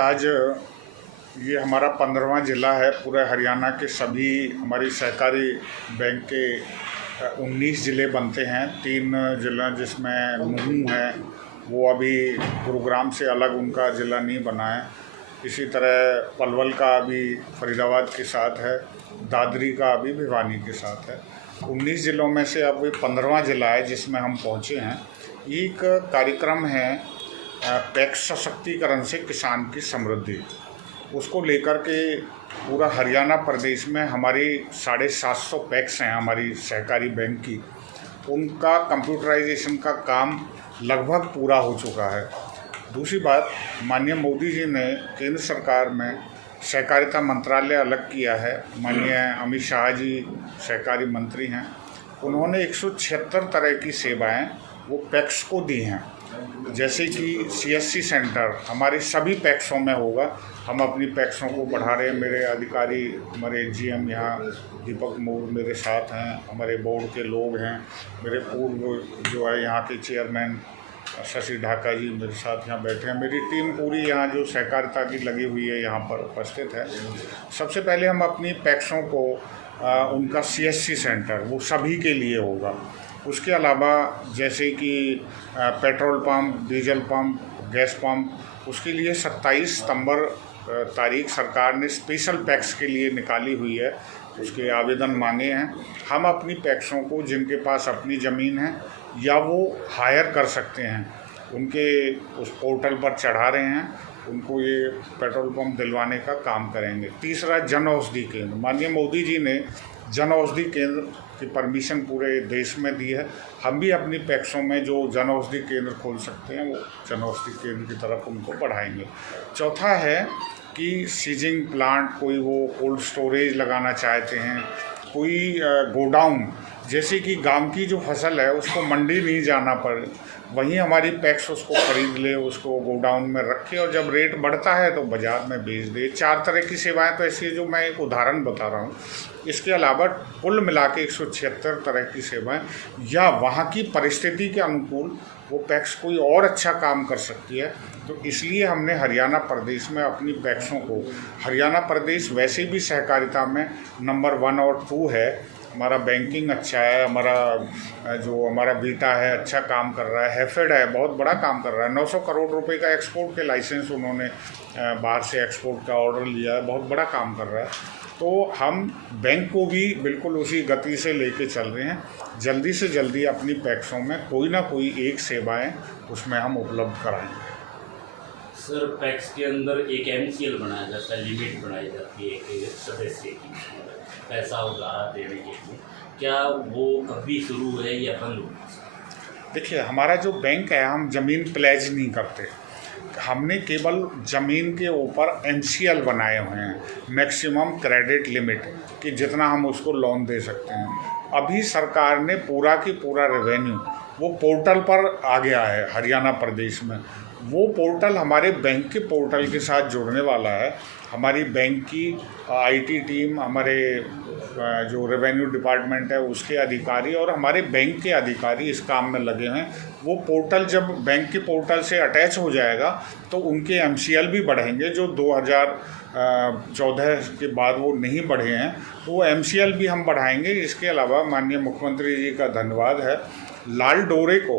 आज ये हमारा 15वां ज़िला है। पूरे हरियाणा के सभी हमारी सहकारी बैंक के 19 ज़िले बनते हैं। 3 ज़िला जिसमें नूंह है, वो अभी गुरुग्राम से अलग उनका ज़िला नहीं बना है। इसी तरह पलवल का अभी फरीदाबाद के साथ है, दादरी का अभी भिवानी के साथ है। 19 ज़िलों में से अब 15वां ज़िला है जिसमें हम पहुँचे हैं। एक कार्यक्रम है पैक्स सशक्तिकरण से किसान की समृद्धि, उसको लेकर के पूरा हरियाणा प्रदेश में हमारी 750 पैक्स हैं हमारी सहकारी बैंक की। उनका कंप्यूटराइजेशन का काम लगभग पूरा हो चुका है। दूसरी बात, माननीय मोदी जी ने केंद्र सरकार में सहकारिता मंत्रालय अलग किया है। माननीय अमित शाह जी सहकारी मंत्री हैं, उन्होंने 176 तरह की सेवाएं वो पैक्स को दी हैं। जैसे कि सीएससी सेंटर हमारे सभी पैक्सों में होगा। हम अपनी पैक्सों को बढ़ा रहे हैं। मेरे अधिकारी, हमारे जीएम यहाँ दीपक मोर मेरे साथ हैं, हमारे बोर्ड के लोग हैं, मेरे पूर्व जो है यहाँ के चेयरमैन शशि ढाका जी मेरे साथ यहाँ बैठे हैं। मेरी टीम पूरी यहाँ जो सहकारिता की लगी हुई है यहाँ पर उपस्थित है। सबसे पहले हम अपनी पैक्सों को उनका सीएससी सेंटर वो सभी के लिए होगा। उसके अलावा जैसे कि petrol pump, diesel pump, gas pump, उसके लिए 27 सितंबर तारीख सरकार ने स्पेशल पैक्स के लिए निकाली हुई है। उसके आवेदन मांगे हैं। हम अपनी पैक्सों को जिनके पास अपनी ज़मीन है या वो हायर कर सकते हैं, उनके उस पोर्टल पर चढ़ा रहे हैं, उनको ये पेट्रोल पंप दिलवाने का काम करेंगे। तीसरा, जन औषधि केंद्र। माननीय मोदी जी ने जन औषधि केंद्र की परमिशन पूरे देश में दी है। हम भी अपनी पैक्सों में जो जन औषधि केंद्र खोल सकते हैं वो जन औषधि केंद्र की तरफ उनको बढ़ाएंगे। चौथा है कि सीजिंग प्लांट, कोई वो कोल्ड स्टोरेज लगाना चाहते हैं, कोई गोडाउन, जैसे कि गांव की जो फसल है उसको मंडी नहीं जाना पड़े, वहीं हमारी पैक्स उसको खरीद ले, उसको गोडाउन में रखे और जब रेट बढ़ता है तो बाज़ार में बेच दे। 4 तरह की सेवाएं तो ऐसी है जो मैं एक उदाहरण बता रहा हूँ। इसके अलावा कुल मिला के 176 तरह की सेवाएं, या वहाँ की परिस्थिति के अनुकूल वो पैक्स कोई और अच्छा काम कर सकती है। तो इसलिए हमने हरियाणा प्रदेश में अपनी पैक्सों को, हरियाणा प्रदेश वैसे भी सहकारिता में नंबर 1 और 2 है। हमारा बैंकिंग अच्छा है, हमारा बीटा है अच्छा काम कर रहा है, हैफेड है बहुत बड़ा काम कर रहा है। 900 करोड़ रुपए का एक्सपोर्ट के लाइसेंस उन्होंने बाहर से एक्सपोर्ट का ऑर्डर लिया है, बहुत बड़ा काम कर रहा है। तो हम बैंक को भी बिल्कुल उसी गति से लेके चल रहे हैं। जल्दी से जल्दी अपनी पैक्सों में कोई ना कोई एक सेवाएं उसमें हम उपलब्ध कराएंगे। सर, पैक्स के अंदर एक एमसीएल बनाया जाता है, लिमिट बनाई जाती है एक सदस्य की पैसा उधार देने के लिए, क्या वो अभी शुरू है या बंद हो? देखिए, हमारा जो बैंक है, हम ज़मीन प्लेज नहीं करते। हमने केवल ज़मीन के ऊपर एमसीएल बनाए हुए हैं, मैक्सिमम क्रेडिट लिमिट, कि जितना हम उसको लोन दे सकते हैं। अभी सरकार ने पूरा की पूरा रेवेन्यू वो पोर्टल पर आ गया है हरियाणा प्रदेश में। वो पोर्टल हमारे बैंक के पोर्टल के साथ जुड़ने वाला है। हमारी बैंक की आईटी टीम, हमारे जो रेवेन्यू डिपार्टमेंट है उसके अधिकारी और हमारे बैंक के अधिकारी इस काम में लगे हैं। वो पोर्टल जब बैंक के पोर्टल से अटैच हो जाएगा तो उनके एमसीएल भी बढ़ेंगे, जो 2014 के बाद वो नहीं बढ़े हैं, तो वो एमसीएल भी हम बढ़ाएंगे। इसके अलावा माननीय मुख्यमंत्री जी का धन्यवाद है, लाल डोरे को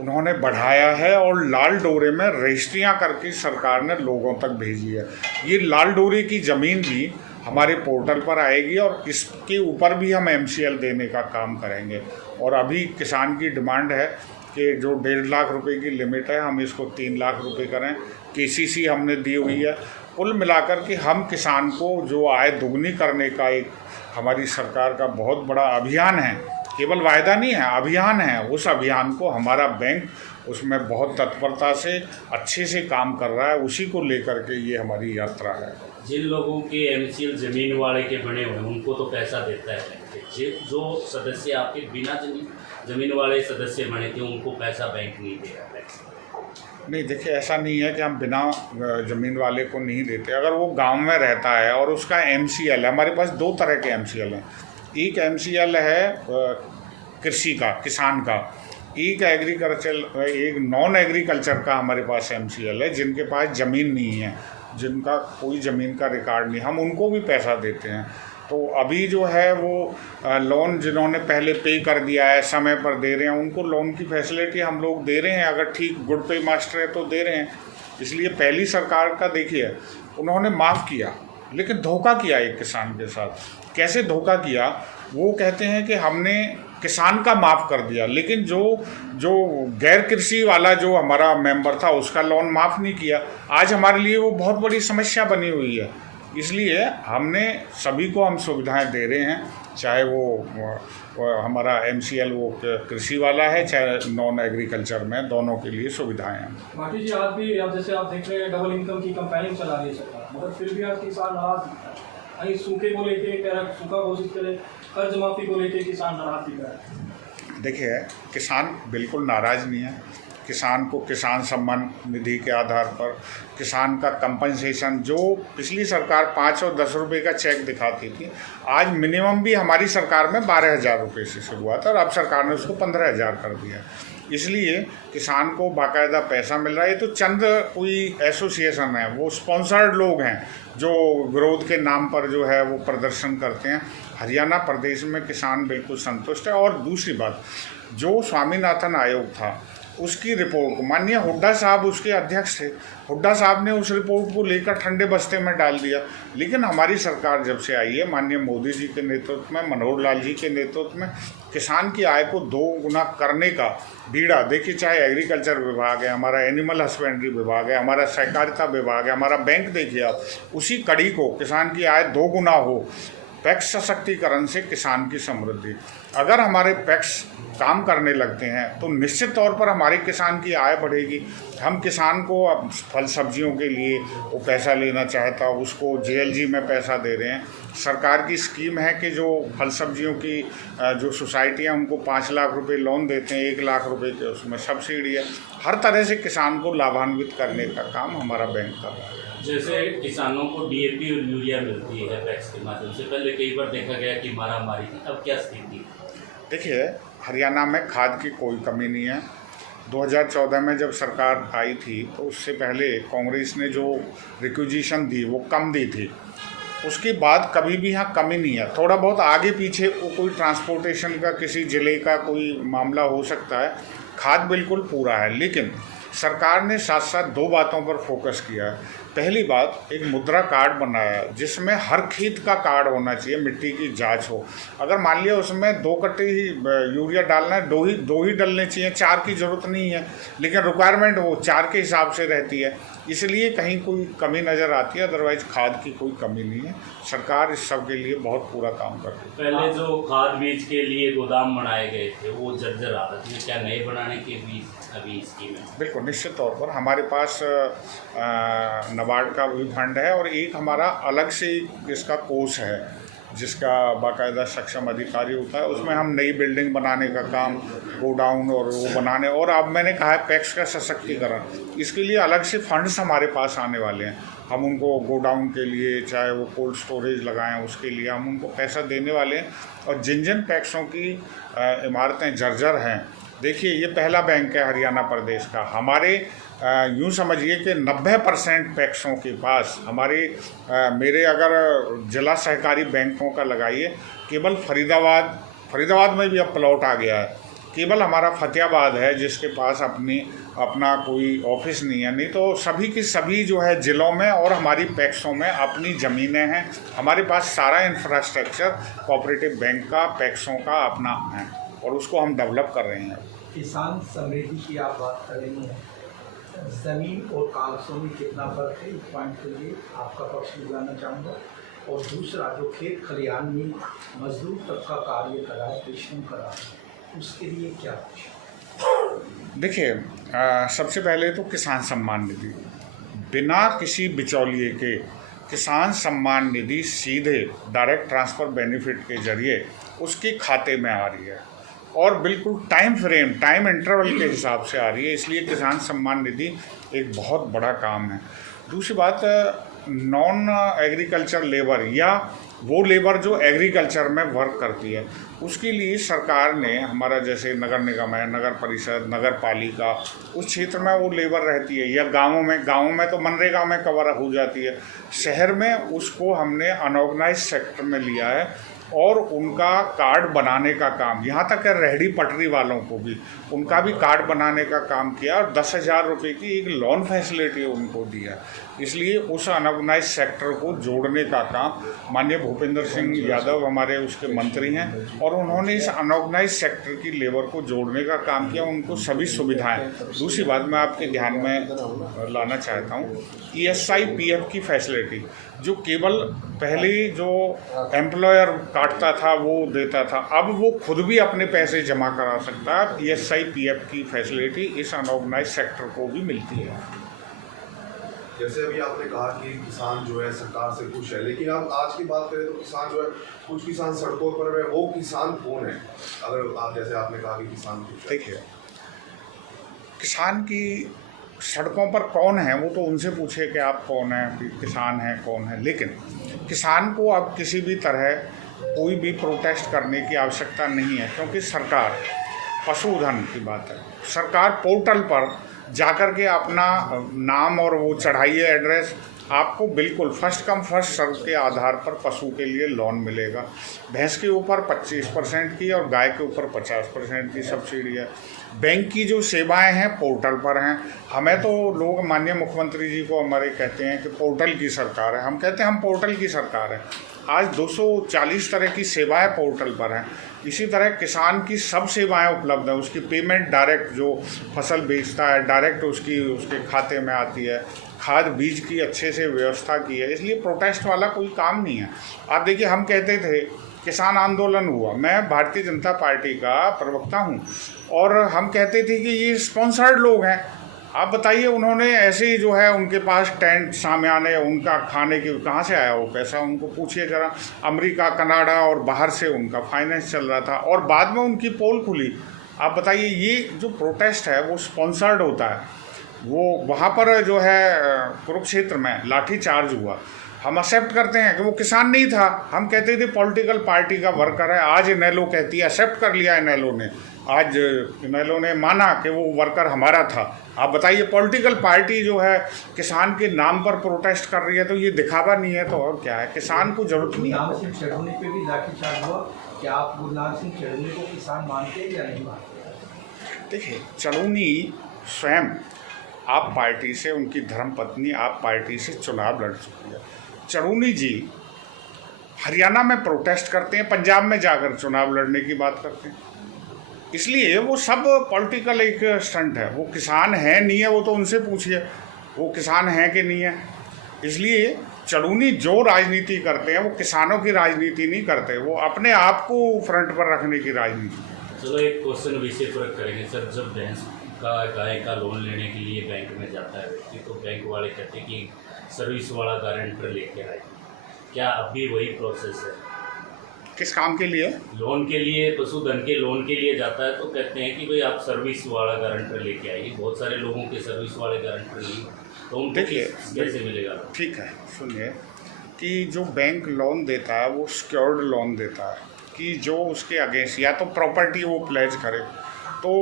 उन्होंने बढ़ाया है और लाल डोरे में रजिस्ट्रियाँ करके सरकार ने लोगों तक भेजी है। ये लाल डोरे की ज़मीन भी हमारे पोर्टल पर आएगी और इसके ऊपर भी हम एमसीएल देने का काम करेंगे। और अभी किसान की डिमांड है कि जो 1.5 लाख रुपए की लिमिट है, हम इसको 3 लाख रुपए करें। केसीसी हमने दी हुई है। कुल मिलाकर के हम किसान को जो आय दुगनी करने का एक हमारी सरकार का बहुत बड़ा अभियान है, केवल वायदा नहीं है, अभियान है। उस अभियान को हमारा बैंक उसमें बहुत तत्परता से अच्छे से काम कर रहा है। उसी को लेकर के ये हमारी यात्रा है। जिन लोगों के एमसीएल ज़मीन वाले के बने हुए हैं उनको तो पैसा देता है बैंक। जो सदस्य आपके बिना ज़मीन वाले सदस्य बने थे उनको पैसा बैंक नहीं दे रहा है। नहीं, देखिए, ऐसा नहीं है कि हम बिना ज़मीन वाले को नहीं देते। अगर वो गांव में रहता है और उसका एमसीएल है, हमारे पास 2 तरह के एमसीएल हैं। एक एमसीएल है कृषि का, किसान का, एक नॉन एग्रीकल्चर का हमारे पास एमसीएल है, जिनके पास ज़मीन नहीं है। जिनका कोई ज़मीन का रिकॉर्ड नहीं, हम उनको भी पैसा देते हैं। तो अभी जो है वो लोन जिन्होंने पहले पे कर दिया है, समय पर दे रहे हैं, उनको लोन की फैसिलिटी हम लोग दे रहे हैं, अगर ठीक गुड पे मास्टर है तो दे रहे हैं। इसलिए पहली सरकार का देखिए, उन्होंने माफ़ किया लेकिन धोखा किया एक किसान के साथ। कैसे धोखा किया? वो कहते हैं कि हमने किसान का माफ़ कर दिया, लेकिन जो गैर कृषि वाला जो हमारा मेंबर था उसका लोन माफ़ नहीं किया। आज हमारे लिए वो बहुत बड़ी समस्या बनी हुई है। इसलिए हमने सभी को हम सुविधाएं दे रहे हैं, चाहे वो हमारा MCL वो कृषि वाला है, चाहे नॉन एग्रीकल्चर में, दोनों के लिए सुविधाएं हैं। भाटी जी, आज भी आप जैसे आप देख रहे हैं डबल इनकम की कंपेनिंग चला रही है सरकार, मगर फिर भी आज किसान नाराज दिखता है। कहीं सूखे को लेके कह रहा सूखा घोषित करे, कर्ज माफी को लेके किसान नाराज दिख रहा है। देखिए, किसान बिल्कुल नाराज़ नहीं है। किसान को किसान सम्मान निधि के आधार पर किसान का कंपनसेशन, जो पिछली सरकार 5 और 10 रुपये का चेक दिखाती थी, आज मिनिमम भी हमारी सरकार में 12,000 रुपये से शुरू हुआ था और अब सरकार ने उसको 15,000 कर दिया। इसलिए किसान को बाकायदा पैसा मिल रहा है। ये तो चंद कोई एसोसिएशन है, वो स्पॉन्सर्ड लोग हैं जो विरोध के नाम पर जो है वो प्रदर्शन करते हैं। हरियाणा प्रदेश में किसान बिल्कुल संतुष्ट है। और दूसरी बात, जो स्वामीनाथन आयोग था उसकी रिपोर्ट, माननीय हुड्डा साहब उसके अध्यक्ष थे, हुड्डा साहब ने उस रिपोर्ट को लेकर ठंडे बस्ते में डाल दिया। लेकिन हमारी सरकार जब से आई है, माननीय मोदी जी के नेतृत्व में, मनोहर लाल जी के नेतृत्व में, किसान की आय को 2 गुना करने का बीड़ा, देखिए चाहे एग्रीकल्चर विभाग है, हमारा एनिमल हस्बेंड्री विभाग है, हमारा सहकारिता विभाग है, हमारा बैंक देखिए आप, उसी कड़ी को किसान की आय 2 गुना हो, पैक्स सशक्तिकरण से किसान की समृद्धि। अगर हमारे पैक्स काम करने लगते हैं तो निश्चित तौर पर हमारे किसान की आय बढ़ेगी। हम किसान को अब फल सब्जियों के लिए वो पैसा लेना चाहता, उसको JLG में पैसा दे रहे हैं। सरकार की स्कीम है कि जो फल सब्जियों की जो सोसाइटी है उनको 5 लाख रुपए लोन देते हैं, 1 लाख रुपए के उसमें सब्सिडी है। हर तरह से किसान को लाभान्वित करने का काम हमारा बैंक कर रहा है। जैसे किसानों को DAP और यूरिया मिलती है पैक्स के माध्यम से, पहले कई बार देखा गया कि मारामारी थी, अब क्या स्थिति? देखिए, हरियाणा में खाद की कोई कमी नहीं है। 2014 में जब सरकार आई थी तो उससे पहले कांग्रेस ने जो रिक्विजिशन दी वो कम दी थी, उसके बाद कभी भी यहाँ कमी नहीं है। थोड़ा बहुत आगे पीछे कोई ट्रांसपोर्टेशन का किसी ज़िले का कोई मामला हो सकता है, खाद बिल्कुल पूरा है। लेकिन सरकार ने साथ साथ 2 बातों पर फोकस किया है। पहली बात, एक मुद्रा कार्ड बनाया जिसमें हर खेत का कार्ड होना चाहिए, मिट्टी की जांच हो। अगर मान लिया उसमें 2 कट्टे ही यूरिया डालना है, दो ही डलने चाहिए, 4 की ज़रूरत नहीं है, लेकिन रिक्वायरमेंट वो 4 के हिसाब से रहती है, इसलिए कहीं कोई कमी नज़र आती है। अदरवाइज खाद की कोई कमी नहीं है। सरकार इस सब के लिए बहुत पूरा काम कर रही है। पहले जो खाद बीज के लिए गोदाम बनाए गए थे वो जर्जर आ रहे थे, क्या नए बनाने के बीज अभी स्कीम है? बिल्कुल, निश्चित तौर पर हमारे पास नाबार्ड का भी फंड है और एक हमारा अलग से इसका कोर्स है जिसका बाकायदा सक्षम अधिकारी होता है। उसमें हम नई बिल्डिंग बनाने का काम, गोडाउन और वो बनाने, और अब मैंने कहा है पैक्स का सशक्तिकरण, इसके लिए अलग से फंड्स हमारे पास आने वाले हैं। हम उनको गोडाउन के लिए, चाहे वो कोल्ड स्टोरेज लगाएं, उसके लिए हम उनको पैसा देने वाले हैं। और जिन जिन पैक्सों की इमारतें जर्जर हैं, देखिए ये पहला बैंक है हरियाणा प्रदेश का। हमारे यूँ समझिए कि 90% पैक्सों के पास हमारे मेरे अगर जिला सहकारी बैंकों का लगाइए, केवल फरीदाबाद में भी अब प्लॉट आ गया है। केवल हमारा फतेहाबाद है जिसके पास अपना कोई ऑफिस नहीं है, नहीं तो सभी की सभी जो है ज़िलों में और हमारी पैक्सों में अपनी ज़मीनें हैं। हमारे पास सारा इंफ्रास्ट्रक्चर कोऑपरेटिव बैंक का, पैक्सों का अपना है और उसको हम डेवलप कर रहे हैं। किसान समृद्धि की आप बात कर रही हैं, ज़मीन और कागज़ों में कितना फर्क है, इस पॉइंट के लिए आपका पक्ष में जानना चाहूँगा। और दूसरा, जो खेत खलिहान में मजदूर तबका कार्य करा है, परिश्रम करा है, उसके लिए क्या कुछ? देखिए, सबसे पहले तो किसान सम्मान निधि, बिना किसी बिचौलिए के किसान सम्मान निधि सीधे डायरेक्ट ट्रांसफ़र बेनिफिट के जरिए उसके खाते में आ रही है और बिल्कुल टाइम इंटरवल के हिसाब से आ रही है। इसलिए किसान सम्मान निधि एक बहुत बड़ा काम है। दूसरी बात, नॉन एग्रीकल्चर लेबर या वो लेबर जो एग्रीकल्चर में वर्क करती है, उसके लिए सरकार ने हमारा जैसे नगर निगम है, नगर परिषद, नगर पालिका, उस क्षेत्र में वो लेबर रहती है, या गाँव में तो मनरेगा में कवर हो जाती है, शहर में उसको हमने अनऑर्गेनाइज सेक्टर में लिया है और उनका कार्ड बनाने का काम, यहाँ तक है रेहड़ी पटरी वालों को भी उनका भी कार्ड बनाने का काम किया और 10,000 रुपये की एक लोन फैसिलिटी उनको दिया। इसलिए उस अनऑर्गेनाइज सेक्टर को जोड़ने का काम माननीय भूपेंद्र सिंह यादव हमारे उसके मंत्री हैं और उन्होंने इस अनऑर्गेनाइज सेक्टर की लेबर को जोड़ने का काम किया, उनको सभी सुविधाएं। दूसरी बात मैं आपके ध्यान में लाना चाहता हूँ, ESI PF की फैसिलिटी जो केवल पहले जो एम्प्लॉयर काटता था वो देता था, अब वो खुद भी अपने पैसे जमा करा सकता है। ESI PF की फैसिलिटी इस अनऑर्गेनाइज सेक्टर को भी मिलती है। जैसे अभी आपने कहा कि किसान जो है सरकार से खुश है, लेकिन अब आज की बात करें तो किसान जो है, कुछ किसान सड़कों पर है, वो किसान कौन है? अगर आप जैसे आपने कहा कि किसान खुश है, देखिए किसान की सड़कों पर कौन है वो तो उनसे पूछे कि आप कौन हैं, किसान हैं कौन है, लेकिन किसान को अब किसी भी तरह कोई भी प्रोटेस्ट करने की आवश्यकता नहीं है, क्योंकि सरकार पशुधन की बात है, सरकार पोर्टल पर जाकर के अपना नाम और वो चढ़ाइए एड्रेस, आपको बिल्कुल फर्स्ट कम फर्स्ट सर्व के आधार पर पशु के लिए लोन मिलेगा। भैंस के ऊपर 25% की और गाय के ऊपर 50% की सब्सिडी है। बैंक की जो सेवाएं हैं पोर्टल पर हैं। हमें तो लोग माननीय मुख्यमंत्री जी को हमारे कहते हैं कि पोर्टल की सरकार है, हम कहते हैं हम पोर्टल की सरकार है। आज 240 तरह की सेवाएं पोर्टल पर हैं। इसी तरह किसान की सब सेवाएं उपलब्ध हैं, उसकी पेमेंट डायरेक्ट जो फसल बेचता है डायरेक्ट उसके खाते में आती है, खाद बीज की अच्छे से व्यवस्था की है, इसलिए प्रोटेस्ट वाला कोई काम नहीं है। आप देखिए हम कहते थे किसान आंदोलन हुआ, मैं भारतीय जनता पार्टी का प्रवक्ता हूँ और हम कहते थे कि ये स्पॉन्सर्ड लोग हैं। आप बताइए उन्होंने ऐसे ही जो है उनके पास टेंट सामियाने, उनका खाने के कहाँ से आया वो पैसा, उनको पूछिए ज़रा। अमेरिका, कनाडा और बाहर से उनका फाइनेंस चल रहा था और बाद में उनकी पोल खुली। आप बताइए ये जो प्रोटेस्ट है वो स्पॉन्सर्ड होता है। वो वहाँ पर जो है कुरुक्षेत्र में लाठी चार्ज हुआ, हम एक्सेप्ट करते हैं कि वो किसान नहीं था, हम कहते थे पॉलिटिकल पार्टी का वर्कर है। आज इनेलो कहती है, एक्सेप्ट कर लिया इनेलो ने, आज इनेलो ने माना कि वो वर्कर हमारा था। आप बताइए पॉलिटिकल पार्टी जो है किसान के नाम पर प्रोटेस्ट कर रही है, तो ये दिखावा नहीं है तो और क्या है? किसान को जरूरत नहीं है। गुरनाम सिंह चढ़ोनी पे भी लाठीचार्ज हुआ, क्या आप गुरनाम सिंह चढ़ोनी को किसान मानते हैं या नहीं मानते? देखिए चढ़ोनी स्वयं आप पार्टी से, उनकी धर्मपत्नी आप पार्टी से चुनाव लड़ चुकी है। चढ़ोनी जी हरियाणा में प्रोटेस्ट करते हैं, पंजाब में जाकर चुनाव लड़ने की बात करते हैं, इसलिए वो सब पॉलिटिकल एक स्टंट है। वो किसान है नहीं है वो तो उनसे पूछिए, वो किसान है कि नहीं है। इसलिए चढ़ोनी जो राजनीति करते हैं वो किसानों की राजनीति नहीं करते, वो अपने आप को फ्रंट पर रखने की राजनीति। चलो एक क्वेश्चन विषय पर करेंगे सर। जब भैंस का गाय का लोन लेने के लिए बैंक में जाता है व्यक्ति, तो बैंक वाले कहते हैं कि सर्विस वाला गारंटर लेके आए, क्या अब भी वही प्रोसेस है? किस काम के लिए? लोन के लिए, पशुधन के लोन के लिए जाता है तो कहते हैं कि भाई आप सर्विस वाला गारंटर लेके आइए। बहुत सारे लोगों के सर्विस वाले गारंटर नहीं, तो उनको देखिए कैसे मिलेगा? ठीक है, सुनिए कि जो बैंक लोन देता है वो सिक्योर्ड लोन देता है कि जो उसके अगेंस्ट या तो प्रॉपर्टी वो प्लेज करे। तो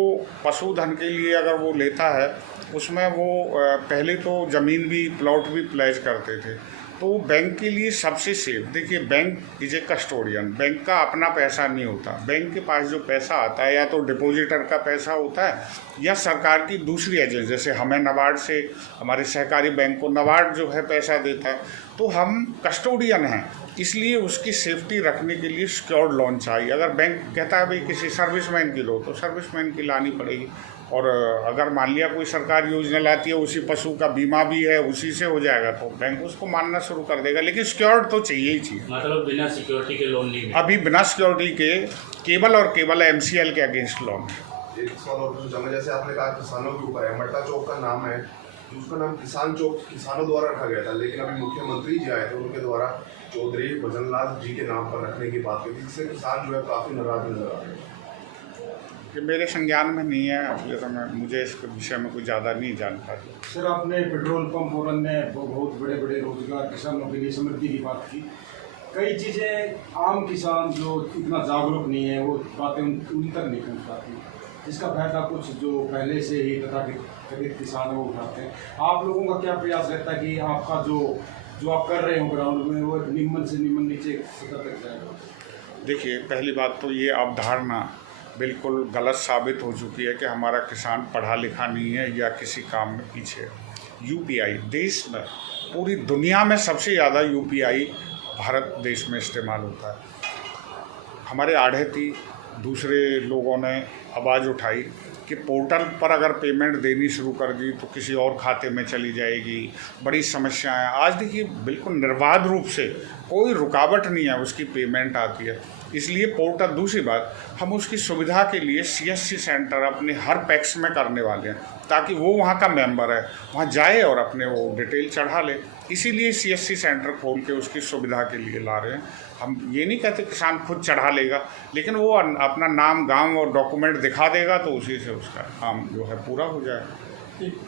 पशुधन के लिए अगर वो लेता है उसमें वो पहले तो ज़मीन भी, प्लॉट भी प्लेज करते थे, तो बैंक के लिए सबसे सेफ। देखिए bank is a custodian, bank का अपना पैसा नहीं होता। बैंक के पास जो पैसा आता है या तो डिपॉजिटर का पैसा होता है या सरकार की दूसरी एजेंसी, जैसे हमें नाबार्ड से, हमारे सहकारी बैंक को नाबार्ड जो है पैसा देता है, तो हम कस्टोडियन हैं, इसलिए उसकी सेफ्टी रखने के लिए सिक्योर्ड लोन चाहिए। अगर बैंक कहता है भाई किसी सर्विसमैन की लो, तो सर्विसमैन की लानी पड़ेगी। और अगर मान लिया कोई सरकार योजना लाती है, उसी पशु का बीमा भी है, उसी से हो जाएगा, तो बैंक उसको मानना शुरू कर देगा। लेकिन सिक्योर्ड तो चाहिए ही चाहिए। मतलब बिना सिक्योरिटी के लोन नहीं अभी बिना सिक्योरिटी के केवल और केवल MCL के अगेंस्ट लोन है। एक सवाल और पूछना चाहूँगा, जैसे आपने कहा किसानों के ऊपर है, मट्टा चौक का नाम है, उसका नाम किसान चौक किसानों द्वारा रखा गया था, लेकिन अभी मुख्यमंत्री जी आए थे, उनके द्वारा चौधरी भजनलाल जी के नाम पर रखने की बात हुई, जिससे किसान जो है काफ़ी नाराज नजर आ रहे हैं। कि मेरे संज्ञान में नहीं है, इसलिए तो मुझे इस विषय में कुछ ज़्यादा नहीं जानकारी। सर आपने पेट्रोल पंप और अन्य बहुत बड़े बड़े रोजगार किसानों के लिए समृद्धि की बात की, कई चीज़ें आम किसान जो इतना जागरूक नहीं है वो बातें उन तक नहीं पहुँच पाती, जिसका फायदा कुछ जो पहले से ही तथाकथित किसान है वो उठाते हैं। आप लोगों का क्या प्रयास रहता है कि आपका जो आप कर रहे हो ग्राउंड में वो निम्न से निम्न नीचे सतह तक जाए? देखिए, पहली बात तो ये अवधारणा बिल्कुल गलत साबित हो चुकी है कि हमारा किसान पढ़ा लिखा नहीं है या किसी काम में पीछे है। यूपीआई देश में, पूरी दुनिया में सबसे ज़्यादा यूपीआई भारत देश में इस्तेमाल होता है। हमारे आढ़ती दूसरे लोगों ने आवाज़ उठाई कि पोर्टल पर अगर पेमेंट देनी शुरू कर दी तो किसी और खाते में चली जाएगी, बड़ी समस्याएं। आज देखिए, बिल्कुल निर्बाध रूप से कोई रुकावट नहीं है, उसकी पेमेंट आती है। इसलिए पोर्टल, दूसरी बात, हम उसकी सुविधा के लिए सीएससी सेंटर अपने हर पैक्स में करने वाले हैं, ताकि वो वहाँ का मेंबर है, वहाँ जाए और अपने वो डिटेल चढ़ा ले। इसीलिए सीएससी सेंटर खोल के उसकी सुविधा के लिए ला रहे हैं। हम ये नहीं कहते किसान खुद चढ़ा लेगा, लेकिन वो अपना नाम, गांव और डॉक्यूमेंट दिखा देगा तो उसी से उसका काम जो है पूरा हो जाएगा। ठीक।